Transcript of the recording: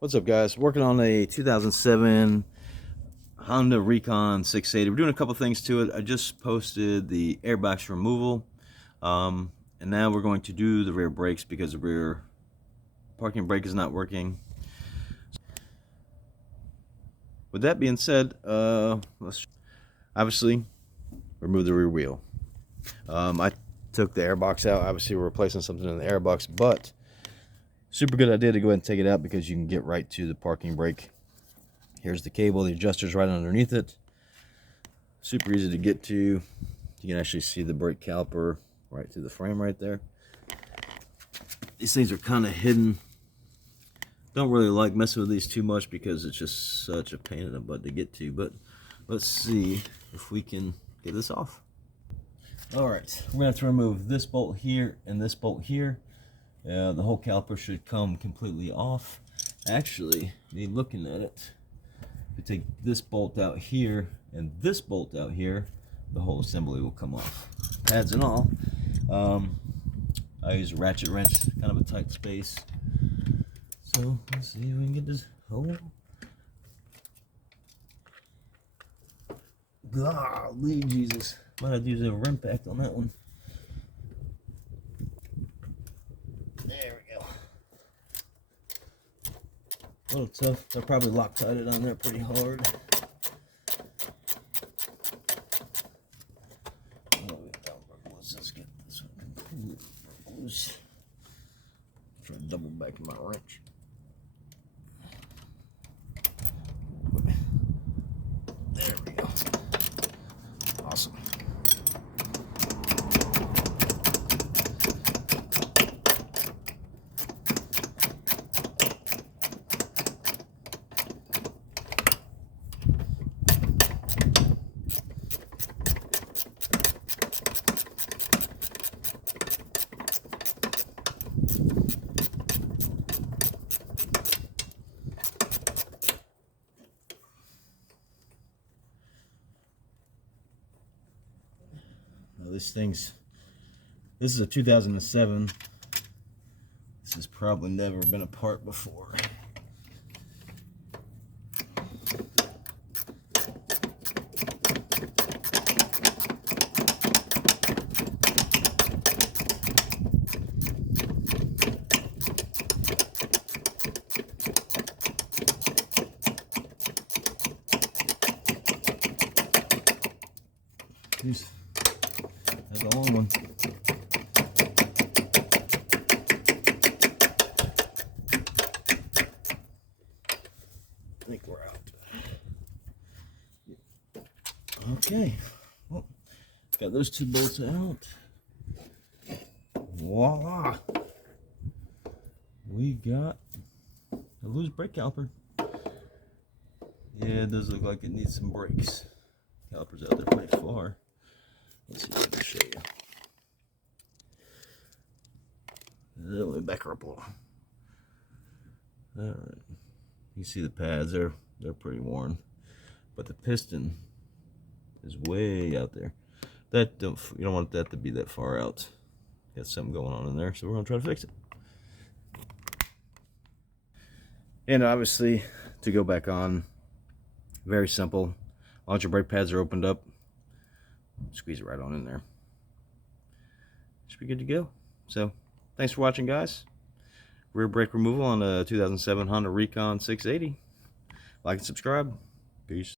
What's up, guys? Working on a 2007 Honda Recon 680. We're doing a couple things to it. I just posted the airbox removal, and now we're going to do the rear brakes because the rear parking brake is not working. With that being said, let's obviously remove the rear wheel. I took the airbox out. Obviously, we're replacing something in the airbox, but super good idea to go ahead and take it out because you can get right to the parking brake. Here's the cable, the adjuster's right underneath it. Super easy to get to. You can actually see the brake caliper right through the frame right there. These things are kind of hidden. Don't really like messing with these too much because it's just such a pain in the butt to get to, but let's see if we can get this off. All right, we're gonna have to remove this bolt here and this bolt here. The whole caliper should come completely off. Actually, looking at it, if you take this bolt out here and this bolt out here, the whole assembly will come off, pads and all. I use a ratchet wrench, kind of a tight space. So let's see if we can get this hole. Golly Jesus, might have to use a rim pack on that one. There we go. A little tough. I probably Loctite it on there pretty hard. Let's get this one completely loose. Try to double back in my wrench. There we go. Awesome. This is a 2007. This has probably never been apart before. Jeez. That's a long one. I think we're out. Okay. Well, got those two bolts out. Voila. We got a loose brake caliper. Yeah, it does look like it needs some brakes. Caliper's out there pretty far. Let's see if I can show you. Let me back her up a little. All right. You see the pads, they're pretty worn. But the piston is way out there. You don't want that to be that far out. Got something going on in there, so we're gonna try to fix it. And obviously, to go back on, very simple. Once your brake pads are opened up, squeeze it right on in there. Should be good to go. So, thanks for watching, guys. Rear brake removal on a 2007 Honda Recon 680. Like and subscribe. Peace.